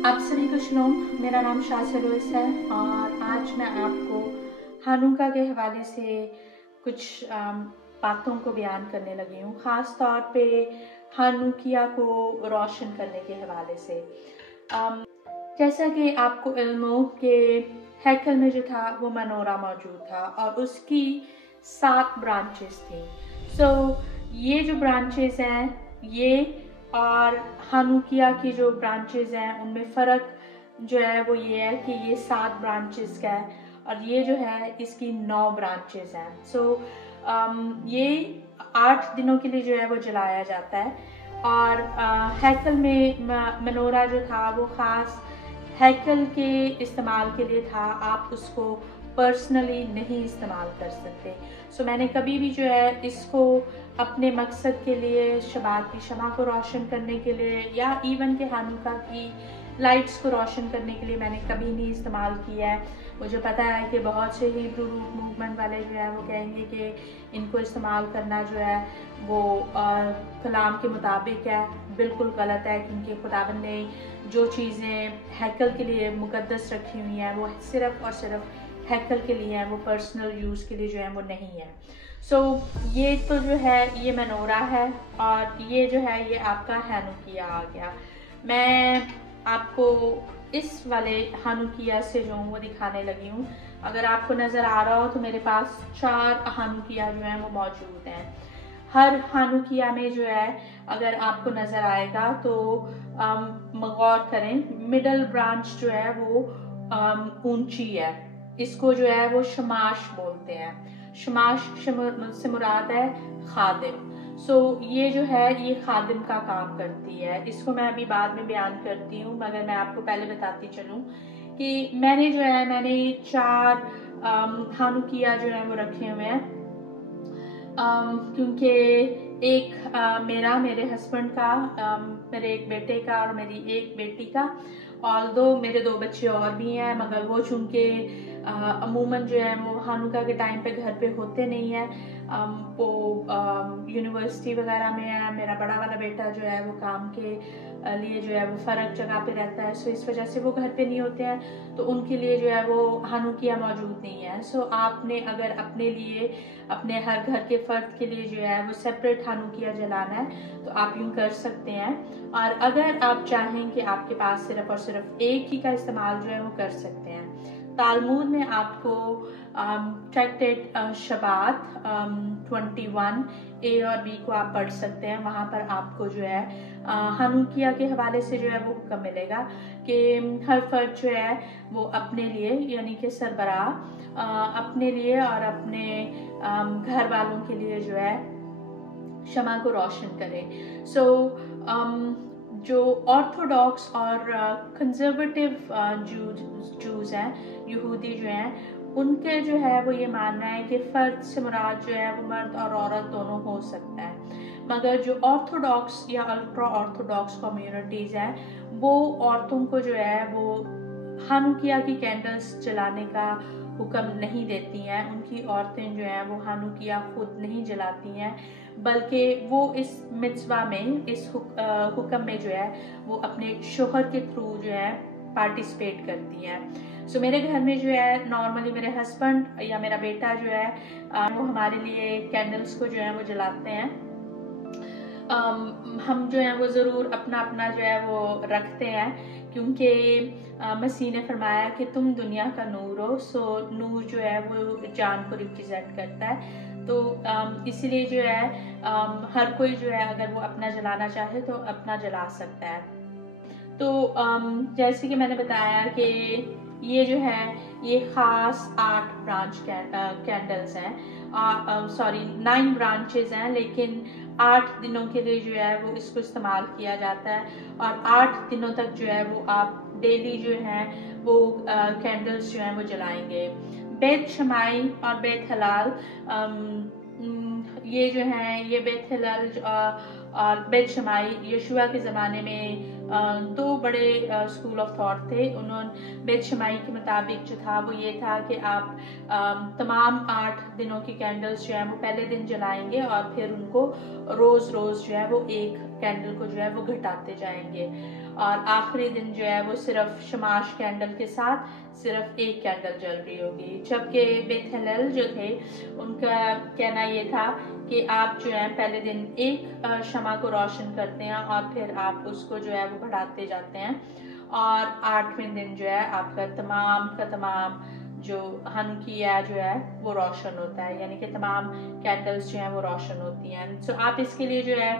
आप सभी को शलोम। मेरा नाम शाज़िया रोइस है और आज मैं आपको हानुका के हवाले से कुछ बातों को बयान करने लगी हूँ, ख़ास तौर पे हानुकिया को रोशन करने के हवाले से। जैसा कि आपको इल्म हो कि हैकल में जो था वो मनोरा मौजूद था और उसकी 7 ब्रांचेस थी। ये जो ब्रांचेस हैं ये और हानुकिया की जो ब्रांचेस हैं उनमें फ़र्क जो है वो ये है कि ये 7 ब्रांचेस का है और ये जो है इसकी 9 ब्रांचेस हैं। ये 8 दिनों के लिए जो है वो जलाया जाता है और हैकल में मनोरा जो था वो ख़ास हैकल के इस्तेमाल के लिए था, आप उसको पर्सनली नहीं इस्तेमाल कर सकते। मैंने कभी भी जो है इसको अपने मकसद के लिए, शबात की शमा को रोशन करने के लिए या इवन के हानुका की लाइट्स को रोशन करने के लिए मैंने कभी नहीं इस्तेमाल किया है। मुझे पता है कि बहुत से हिब्रू रूट मूवमेंट वाले जो है वो कहेंगे कि इनको इस्तेमाल करना जो है वो कलाम के मुताबिक है। बिल्कुल गलत है, क्योंकि खुदावंद ने जो चीज़ें हैकल के लिए मुकद्दस रखी हुई हैं वो सिर्फ़ और सिर्फ हैकल के लिए हैं, वो पर्सनल यूज़ के लिए जो है वो नहीं है। ये तो जो है ये मनोरा है और ये जो है ये आपका हानुकिया आ गया। मैं आपको इस वाले हानुकिया से जो हूँ वो दिखाने लगी हूँ। अगर आपको नज़र आ रहा हो तो मेरे पास 4 हानुकिया जो हैं वो मौजूद हैं। हर हानुकिया में जो है अगर आपको नज़र आएगा तो गौर करें, मिडल ब्रांच जो है वो ऊंची है। इसको जो है वो शमाश बोलते हैं। शमाश से मुराद है खादिम। ये जो है ये खादिम का काम करती है। इसको मैं अभी बाद में बयान करती हूँ, मगर मैं आपको पहले बताती चलूँ कि मैंने 4 हानुकिया जो है वो रखे हुए हैं, क्योंकि एक मेरे हस्बैंड का, मेरे एक बेटे का और मेरी एक बेटी का, और मेरे 2 बच्चे और भी हैं, मगर वो चूँकि अमूमन जो है वो हानुका के टाइम पे घर पे होते नहीं है। वो यूनिवर्सिटी वगैरह में है। मेरा बड़ा वाला बेटा जो है वो काम के लिए जो है वो फ़र्क जगह पे रहता है, इस वजह से वो घर पे नहीं होते हैं, तो उनके लिए जो है वो हानुकिया मौजूद नहीं है। आपने अगर अपने लिए, अपने हर घर के फ़र्द के लिए जो है वो सेपरेट हानुकिया जलाना है तो आप यूँ कर सकते हैं। और अगर आप चाहें कि आपके पास सिर्फ़ और सिर्फ एक ही का इस्तेमाल जो है वो कर सकते हैं। तालमूद में आपको ट्रैक्टेड शबात 21 ए और बी को आप पढ़ सकते हैं। वहाँ पर आपको जो है हानुकिया के हवाले से जो है वो हुक्म मिलेगा कि हर फर्द जो है वो अपने लिए, यानी कि सरबराह अपने लिए और अपने घर वालों के लिए जो है शमा को रोशन करे। जो ऑर्थोडॉक्स और कंजर्वेटिव जूज हैं, यहूदी जो हैं, उनके जो है वो ये मानना है कि फ़र्द से मुराद जो है वो मर्द और औरत दोनों हो सकता है। मगर जो ऑर्थोडॉक्स या अल्ट्रा ऑर्थोडॉक्स कम्युनिटीज़ हैं वो औरतों को जो है वो हानुकिया की कैंडल्स जलाने का हुक्म नहीं देती हैं। उनकी औरतें जो हैं वो हानुकिया खुद नहीं जलाती हैं, बल्कि वो इस मिtzवा में, इस हुक्म में जो है वो अपने शोहर के थ्रू जो है पार्टिसिपेट करती हैं। मेरे घर में जो है नॉर्मली मेरे हस्बैंड या मेरा बेटा जो है वो हमारे लिए कैंडल्स को जो है वो जलाते हैं। हम जो है वो ज़रूर अपना अपना जो है वो रखते हैं, क्योंकि मसीह ने फरमाया कि तुम दुनिया का नूर हो। नूर जो है वो जान को रिप्रेजेंट करता है। तो इसीलिए जो है हर कोई जो है अगर वो अपना जलाना चाहे तो अपना जला सकता है। तो जैसे कि मैंने बताया कि ये जो है ये ख़ास 8 ब्रांच कैंडल्स हैं, 9 ब्रांचेस हैं, लेकिन 8 दिनों के लिए जो है वो इसको इस्तेमाल किया जाता है और 8 दिनों तक जो है वो आप डेली जो है वो कैंडल्स जो हैं वो जलाएंगे। बेत शमाई और बेत हलाल, ये जो हैं ये बेत हलाल और बेत शमाई यशुआ के ज़माने में 2 बड़े स्कूल ऑफ थॉट थे। उन्होंने बेत शमाई के मुताबिक जो था वो ये था कि आप तमाम 8 दिनों की कैंडल्स जो है वो पहले दिन जलाएंगे और फिर उनको रोज़ रोज़ जो है वो एक कैंडल को जो है वो घटाते जाएंगे। और आखिरी दिन जो है वो सिर्फ शमाश कैंडल के साथ सिर्फ एक कैंडल जल रही होगी। जबकि बेथ हलेल जो थे उनका कहना ये था कि आप जो है पहले दिन एक शमा को रोशन करते हैं और फिर आप उसको जो है वो बढ़ाते जाते हैं और 8वें दिन जो है आपका तमाम का तमाम जो हनुकिया जो है वो रोशन होता है, यानी कि तमाम कैंडल्स जो हैं वो रोशन होती हैं। सो आप इसके लिए जो है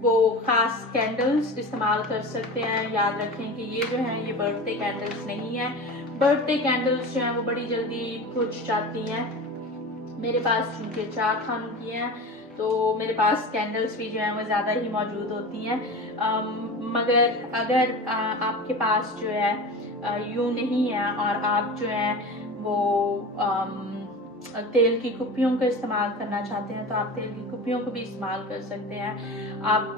वो खास कैंडल्स इस्तेमाल कर सकते हैं। याद रखें कि ये जो है ये बर्थडे कैंडल्स नहीं है। बर्थडे कैंडल्स जो हैं वो बड़ी जल्दी बुझ जाती हैं। मेरे पास चूंकि 4 खानों की हैं तो मेरे पास कैंडल्स भी जो है वो ज़्यादा ही मौजूद होती हैं। मगर अगर आपके पास जो है यूँ नहीं है और आप जो है वो तेल की कुप्पियों का इस्तेमाल करना चाहते हैं तो आप तेल की कुप्पियों को भी इस्तेमाल कर सकते हैं। आप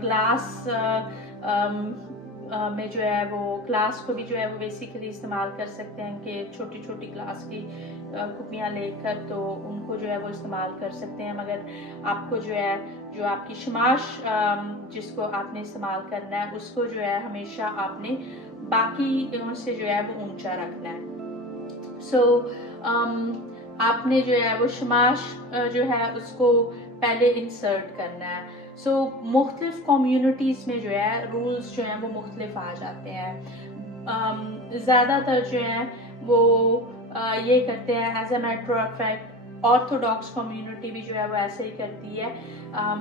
ग्लास में जो है वो ग्लास को भी जो है वो बेसिकली इस्तेमाल कर सकते हैं कि छोटी छोटी ग्लास की कुप्पियाँ लेकर तो उनको जो है वो इस्तेमाल कर सकते हैं। मगर आपको जो है जो आपकी शमाश जिसको आपने इस्तेमाल करना है उसको जो है हमेशा आपने बाकी से जो है वो ऊंचा रखना है। सो आपने जो है वो शमाश जो है उसको पहले इंसर्ट करना है। सो मुख्तलिफ कम्युनिटीज़ में जो है रूल्स जो हैं वो मुख्तलिफ आ जाते हैं। ज़्यादातर जो है वो ये करते हैं as a matter of fact. Orthodox community भी जो है वो ऐसे ही करती है,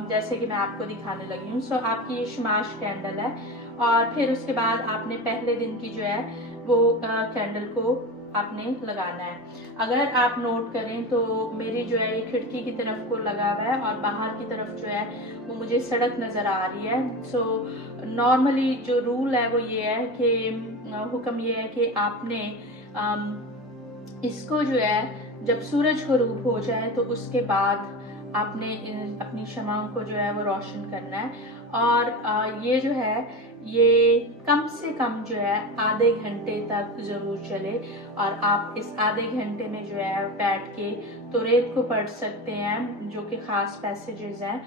जैसे कि मैं आपको दिखाने लगी हूँ। सो आपकी ये शमाश कैंडल है और फिर उसके बाद आपने पहले दिन की जो है वो कैंडल को आपने लगाना है। अगर आप नोट करें तो मेरी जो है ये खिड़की की तरफ को लगा हुआ है और बाहर की तरफ जो है वो मुझे सड़क नज़र आ रही है। सो नॉर्मली जो रूल है वो ये है कि हुक्म ये है कि आपने इसको जो है जब सूरज ग़ुरूब हो जाए तो उसके बाद आपने अपनी शमाओं को जो है वो रोशन करना है। और ये जो है ये कम से कम जो है आधे घंटे तक ज़रूर चले और आप इस आधे घंटे में जो है बैठ के तौरेत को पढ़ सकते हैं जो कि ख़ास पैसेजेस हैं।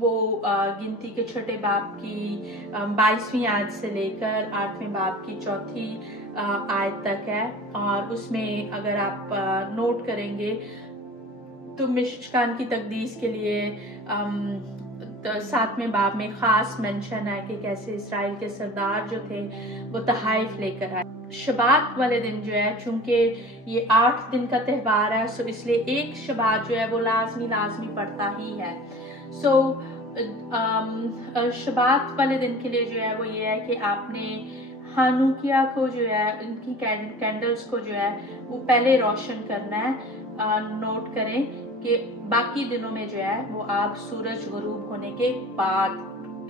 वो गिनती के छठे बाब की 22वीं आयत से लेकर 8वें बाब की 4थी आयत तक है। और उसमें अगर आप नोट करेंगे तो मिशकान की तकदीस के लिए 7वें बाब में ख़ास मेंशन है कि कैसे इसराइल के सरदार जो थे वो तहाइफ लेकर आए। शबात वाले दिन जो है चूँकि ये 8 दिन का त्यौहार है सो इसलिए एक शबात जो है वो लाजमी पड़ता ही है। सो शबात वाले दिन के लिए जो है वो ये है कि आपने हानुकिया को जो है उनकी कैंडल्स को जो है वो पहले रोशन करना है। नोट करें कि बाकी दिनों में जो है वो आप सूरज ग़ुरूब होने के बाद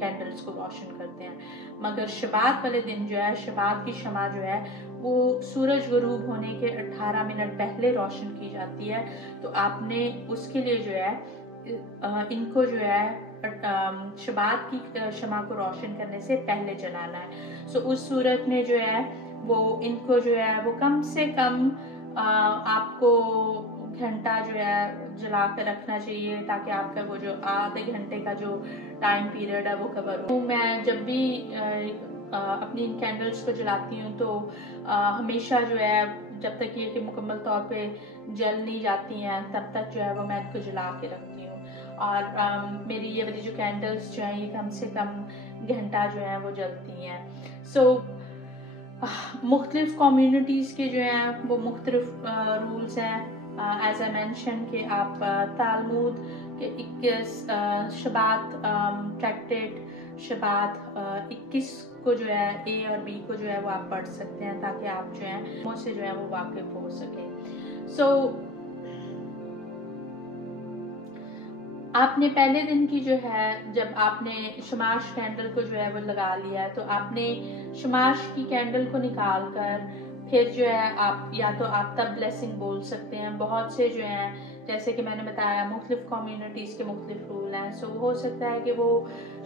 कैंडल्स को रोशन करते हैं, मगर शबात वाले दिन जो है शबात की शमा जो है वो सूरज ग़ुरूब होने के 18 मिनट पहले रोशन की जाती है। तो आपने उसके लिए जो है इनको जो है शबात की शमा को रोशन करने से पहले जलाना है। सो उस सूरत में जो है वो इनको जो है वो कम से कम आपको घंटा जो है जला कर रखना चाहिए ताकि आपका वो जो आधे घंटे का जो टाइम पीरियड है वो कवर हो। मैं जब भी अपनी इन कैंडल्स को जलाती हूँ तो हमेशा जो है जब तक ये कि मुकम्मल तौर पे जल नहीं जाती हैं तब तक जो है वो मैं इनको जला के रखती हूँ। और मेरी ये वाली जो कैंडल्स जो हैं ये कम से कम घंटा जो है वो जलती हैं। सो मुख्तलिफ कम्युनिटीज़ के जो हैं वो मुख्तलिफ रूल्स हैं। एज आई मेंशन कि आप तालमुद के 21 शबात ट्रैक्टेड शबात 21 को जो है ए और बी को जो है वो आप पढ़ सकते हैं ताकि आप जो है मुझसे जो है वो वाकिफ हो सके। सो आपने पहले दिन की जो है जब आपने शमाश कैंडल को जो है वो लगा लिया है तो आपने शमाश की कैंडल को निकाल कर फिर जो है आप या तो आप तब ब्लेसिंग बोल सकते हैं। बहुत से जो हैं जैसे कि मैंने बताया मुख्तलिफ कम्युनिटीज़ के मुख्तलिफ रूल हैं। सो हो सकता है कि वो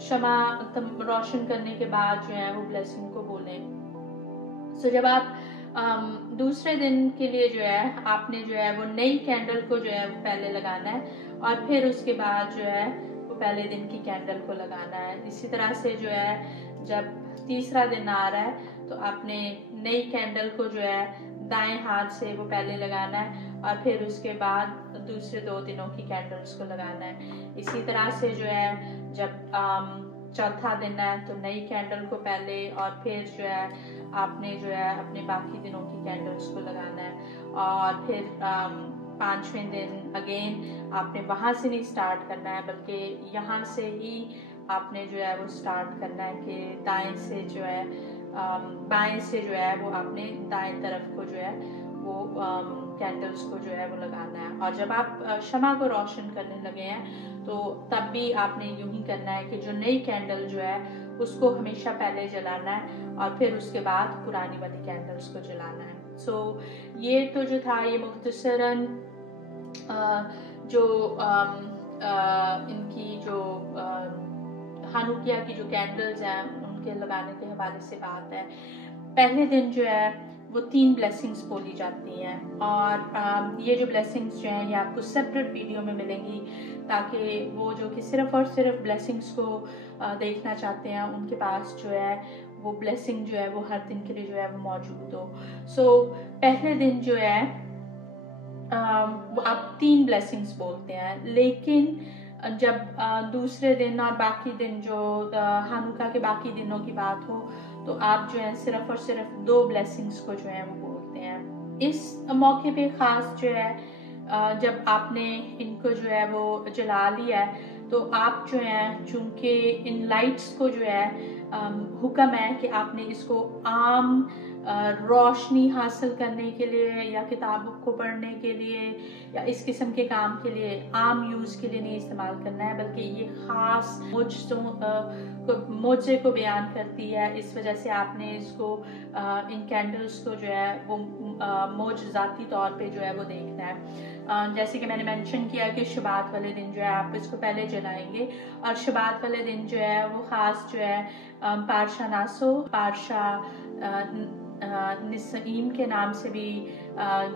शमा रोशन करने के बाद जो है वो ब्लेसिंग को बोलें। सो जब आप दूसरे दिन के लिए जो है आपने जो है वो नई कैंडल को जो है पहले लगाना है और फिर उसके बाद जो है वो पहले दिन की कैंडल को लगाना है। इसी तरह से जो है जब तीसरा दिन आ रहा है तो आपने नई कैंडल को जो है दाएं हाथ से वो पहले लगाना है और फिर उसके बाद दूसरे 2 दिनों की कैंडल्स को लगाना है। इसी तरह से जो है जब चौथा दिन है तो नई कैंडल को पहले और फिर जो है आपने जो है अपने बाकी दिनों की कैंडल्स को लगाना है। और फिर 5वें दिन अगेन आपने वहाँ से नहीं स्टार्ट करना है बल्कि यहाँ से ही आपने जो है वो स्टार्ट करना है कि दाएं से जो है बाएं से जो है वो आपने दाएं तरफ को जो है वो कैंडल्स को जो है वो लगाना है। और जब आप शमा को रोशन करने लगे हैं तो तब भी आपने यूं ही करना है कि जो नई कैंडल जो है उसको हमेशा पहले जलाना है और फिर उसके बाद पुरानी वाली कैंडल्स को जलाना है। सो ये तो जो था ये मुख्तसरन जो इनकी जो हानुकिया की जो कैंडल्स हैं उनके लगाने के हवाले से बात है। पहले दिन जो है वो 3 ब्लेसिंग्स बोली जाती हैं और ये जो ब्लेसिंग्स जो हैं ये आपको सेपरेट वीडियो में मिलेंगी ताकि वो जो कि सिर्फ और सिर्फ ब्लेसिंग्स को देखना चाहते हैं उनके पास जो है वो ब्लेसिंग जो है वो हर दिन के लिए जो है वो मौजूद हो। सो पहले दिन जो है वो आप 3 ब्लेसिंग्स बोलते हैं, लेकिन जब दूसरे दिन और बाकी दिन जो हानुका के बाकी दिनों की बात हो तो आप जो है सिर्फ और सिर्फ 2 ब्लेसिंग्स को जो है वो बोलते हैं। इस मौके पे ख़ास जो है जब आपने इनको जो है वो जला लिया है तो आप जो है चूँकि इन लाइट्स को जो है हुक्म है कि आपने इसको आम रोशनी हासिल करने के लिए या किताबों को पढ़ने के लिए या इस किस्म के काम के लिए आम यूज़ के लिए नहीं इस्तेमाल करना है, बल्कि ये ख़ास मोजे को बयान करती है। इस वजह से आपने इसको इन कैंडल्स को जो है वो मोजज़ाती तौर पे जो है वो देखना है। जैसे कि मैंने मेंशन किया कि शबात वाले दिन जो है आप इसको पहले जलाएंगे और शबात वाले दिन जो है वो ख़ास जो है पारशा नासो पारशा निस्ईम के नाम से भी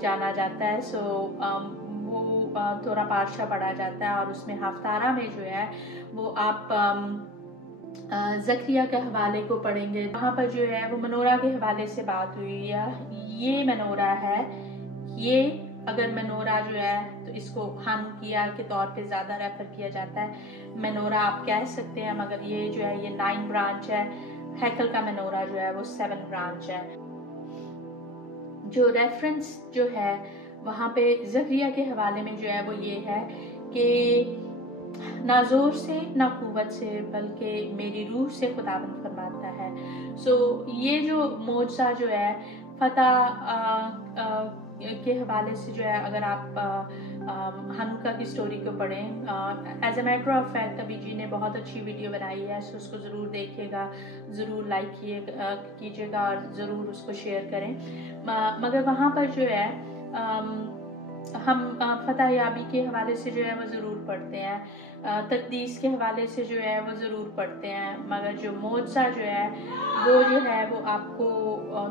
जाना जाता है। सो वो थोड़ा पारशा पढ़ा जाता है और उसमें हफ्तारा में जो है वो आप ज़करिया के हवाले को पढ़ेंगे। वहाँ पर जो है वो मनोरा के हवाले से बात हुई है। ये मनोरा है, ये अगर मनोरा जो है तो इसको हानुकिया के तौर पे ज़्यादा रेफर किया जाता है। मनोरा आप कह सकते हैं मगर ये जो है ये 9 ब्रांच है। हैकल का मनोरा जो है वो 7 ब्रांच है। जो रेफरेंस जो है वहाँ पे ज़करिया के हवाले में जो है वो ये है कि ना ज़ोर से ना कुव्वत से बल्कि मेरी रूह से खुदावंद फरमाता है। सो ये जो मौजज़ा जो है फतह के हवाले से जो है अगर आप हानुका की स्टोरी को पढ़ें, as a matter of fact अभी जी ने बहुत अच्छी वीडियो बनाई है, सो उसको ज़रूर देखिएगा, ज़रूर लाइक कीजिएगा और ज़रूर उसको शेयर करें। मगर वहाँ पर जो है हम फतह याबी के हवाले से जो है वो ज़रूर पढ़ते हैं, तकदीस के हवाले से जो है वो ज़रूर पढ़ते हैं, मगर जो मौजज़ा जो है वो आपको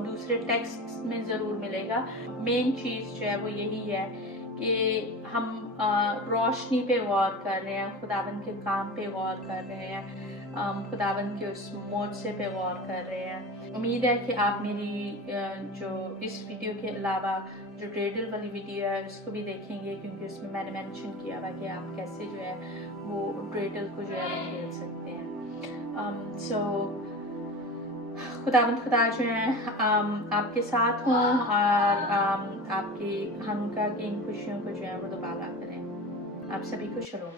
दूसरे टेक्स्ट में ज़रूर मिलेगा। मेन चीज़ जो है वो यही है कि हम रोशनी पे गौर कर रहे हैं, खुदावंद के काम पे गौर कर रहे हैं, खुदावंद के उस मौजज़े पे गौर कर रहे हैं। उम्मीद है कि आप मेरी जो इस वीडियो के अलावा जो ड्रेडल वाली वीडियो है उसको भी देखेंगे, क्योंकि उसमें मैंने मेंशन किया हुआ कि आप कैसे जो है वो ड्रेडल को जो है वो खेल सकते हैं। सो खुदा जो है आपके साथ हों और आपकी हानुका की इन खुशियों को जो है वो दोबारा करें। आप सभी को शलोम।